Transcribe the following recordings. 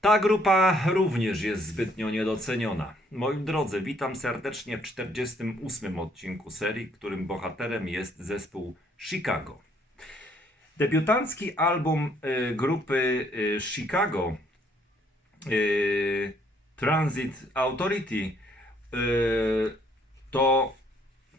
Ta grupa również jest zbytnio niedoceniona. Moi drodzy, witam serdecznie w 48 odcinku serii, którym bohaterem jest zespół Chicago. Debiutancki album y, grupy y, Chicago y, Transit Authority y, to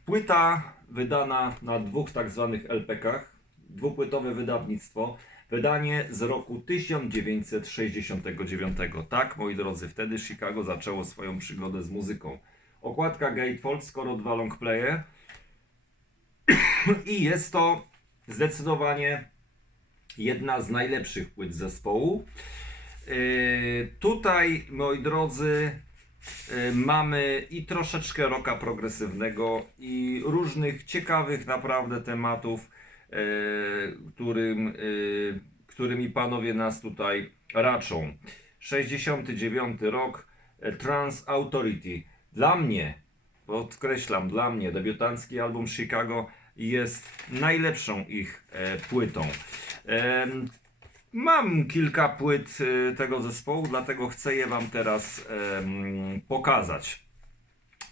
płyta wydana na dwóch tak zwanych LPK-ach, dwupłytowe wydawnictwo, wydanie z roku 1969. Tak, moi drodzy, wtedy Chicago zaczęło swoją przygodę z muzyką. Okładka Gatefold, skoro dwa longplaye i jest to zdecydowanie jedna z najlepszych płyt zespołu. Yy, tutaj, moi drodzy, yy, mamy i troszeczkę rocka progresywnego, i różnych ciekawych naprawdę tematów, którym, yy, którymi panowie nas tutaj raczą. 69 rok, yy, Trans Authority. Dla mnie, podkreślam, dla mnie debiutancki album Chicago jest najlepszą ich e, płytą. Mam kilka płyt e, tego zespołu, dlatego chcę je Wam teraz pokazać.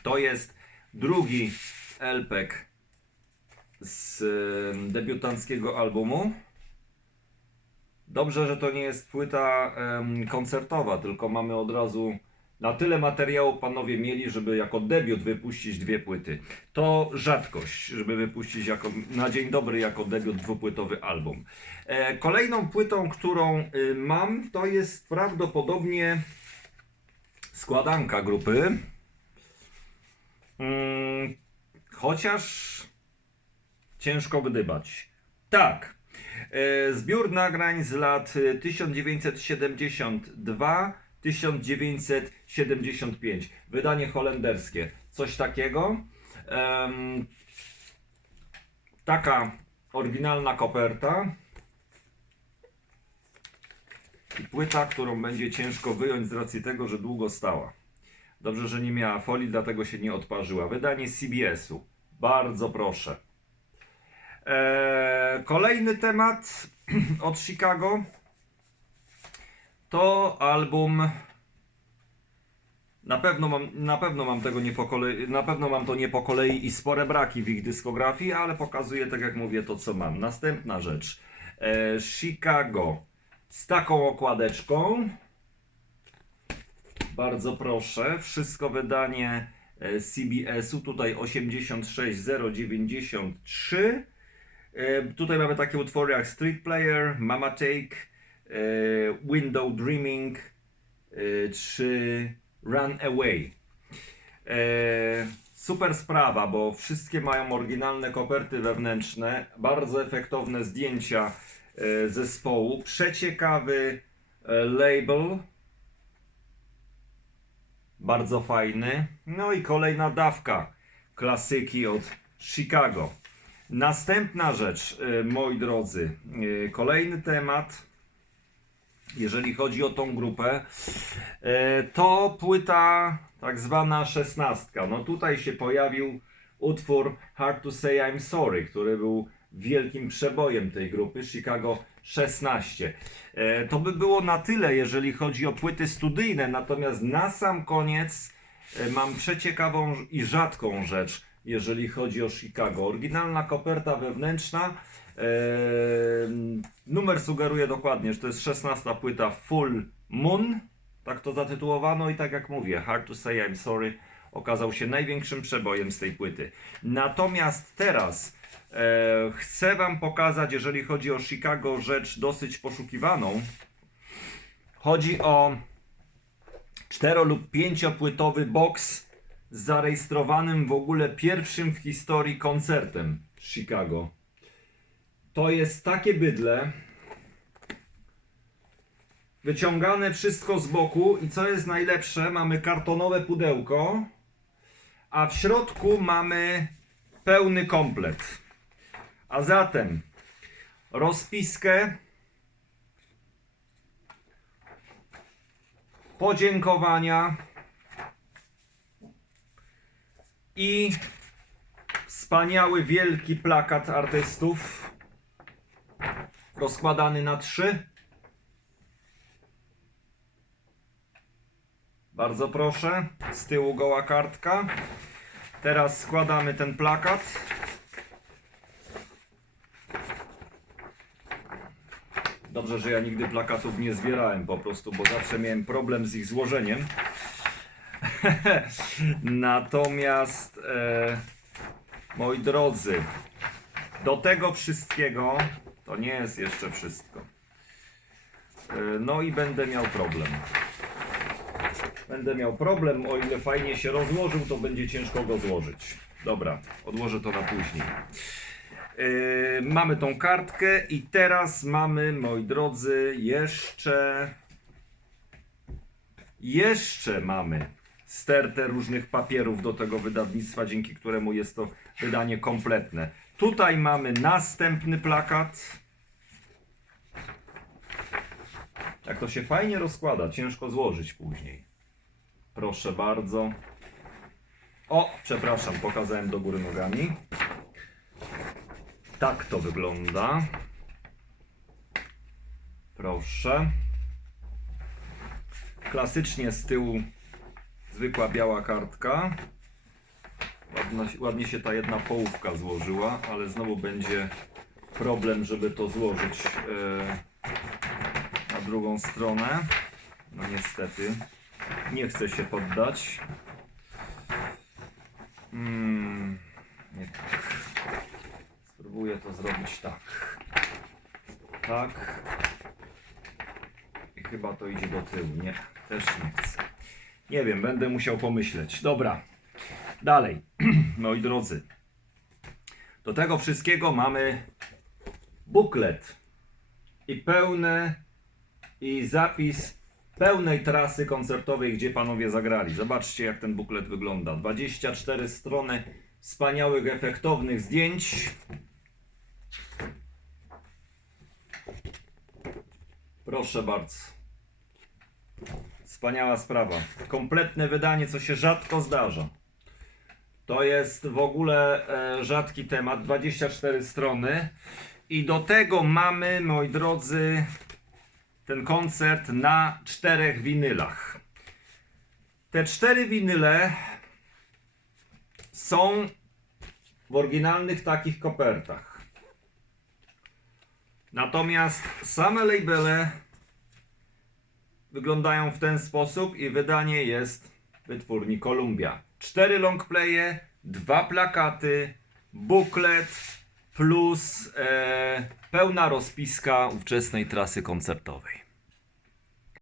To jest drugi LPEG z debiutanckiego albumu. Dobrze, że to nie jest płyta koncertowa, tylko mamy od razu na tyle materiału panowie mieli, żeby jako debiut wypuścić dwie płyty. To rzadkość, żeby wypuścić jako, na dzień dobry jako debiut dwupłytowy album. E, kolejną płytą, którą y, mam, to jest prawdopodobnie składanka grupy. Mm, chociaż ciężko gdybać. Tak. E, Zbiór nagrań z lat e, 1972-1975. Wydanie holenderskie. Coś takiego. Taka oryginalna koperta. I płyta, którą będzie ciężko wyjąć z racji tego, że długo stała. Dobrze, że nie miała folii, dlatego się nie odparzyła. Wydanie CBS-u. Bardzo proszę. Eee, kolejny temat od Chicago to album. Na pewno mam, na pewno mam tego nie po kolei, na pewno mam to nie po kolei i spore braki w ich dyskografii, ale pokazuję tak jak mówię to co mam. Następna rzecz. Eee, Chicago z taką okładeczką. Bardzo proszę. Wszystko wydanie e, CBS-u. Tutaj 86093. E, Tutaj mamy takie utwory jak Street Player, Mama Take, e, Window Dreaming e, czy Run Away. E, Super sprawa, bo wszystkie mają oryginalne koperty wewnętrzne, bardzo efektowne zdjęcia e, zespołu, przeciekawy e, label, bardzo fajny. No i kolejna dawka klasyki od Chicago. Następna rzecz, y, moi drodzy, y, kolejny temat, jeżeli chodzi o tą grupę, y, to płyta tak zwana szesnastka. No tutaj się pojawił utwór Hard to Say I'm Sorry, który był wielkim przebojem tej grupy, Chicago 16. E, To by było na tyle, jeżeli chodzi o płyty studyjne, natomiast na sam koniec e, mam przeciekawą i rzadką rzecz, jeżeli chodzi o Chicago. Oryginalna koperta wewnętrzna. e, Numer sugeruje dokładnie, że to jest 16 płyta Full Moon. Tak to zatytułowano i tak jak mówię, Hard to Say I'm Sorry okazał się największym przebojem z tej płyty. Natomiast teraz e, chcę Wam pokazać, jeżeli chodzi o Chicago, rzecz dosyć poszukiwaną. Chodzi o cztero lub pięciopłytowy box z zarejestrowanym w ogóle pierwszym w historii koncertem Chicago. To jest takie bydle. Wyciągane wszystko z boku i co jest najlepsze, mamy kartonowe pudełko, a w środku mamy pełny komplet. A zatem rozpiskę, podziękowania i wspaniały wielki plakat artystów rozkładany na trzy. Bardzo proszę. Z tyłu goła kartka. Teraz składamy ten plakat. Dobrze, że ja nigdy plakatów nie zbierałem po prostu, bo zawsze miałem problem z ich złożeniem. Natomiast, e, moi drodzy, do tego wszystkiego to nie jest jeszcze wszystko. E, no i będę miał problem. Będę miał problem, o ile fajnie się rozłożył, to będzie ciężko go złożyć. Dobra, odłożę to na później. Yy, mamy tą kartkę i teraz mamy, moi drodzy, jeszcze jeszcze mamy stertę różnych papierów do tego wydawnictwa, dzięki któremu jest to wydanie kompletne. Tutaj mamy następny plakat. Jak to się fajnie rozkłada, ciężko złożyć później. Proszę bardzo. O, przepraszam, pokazałem do góry nogami. Tak to wygląda. Proszę. Klasycznie z tyłu zwykła biała kartka. Ładnie się ta jedna połówka złożyła, ale znowu będzie problem, żeby to złożyć e, na drugą stronę. No niestety. Nie chcę się poddać. Hmm, nie tak. Spróbuję to zrobić tak. Tak. I chyba to idzie do tyłu. Nie, też nie chcę. Nie wiem, będę musiał pomyśleć. Dobra. Dalej. Moi drodzy. Do tego wszystkiego mamy buklet i pełne i zapis pełnej trasy koncertowej, gdzie panowie zagrali. Zobaczcie, jak ten buklet wygląda. 24 strony wspaniałych, efektownych zdjęć. Proszę bardzo. Wspaniała sprawa. Kompletne wydanie, co się rzadko zdarza. To jest w ogóle e, rzadki temat. 24 strony. I do tego mamy, moi drodzy, ten koncert na czterech winylach. Te cztery winyle są w oryginalnych takich kopertach. Natomiast same labele wyglądają w ten sposób i wydanie jest wytwórni Columbia. Cztery longplaye, dwa plakaty, buklet plus e, pełna rozpiska ówczesnej trasy koncertowej.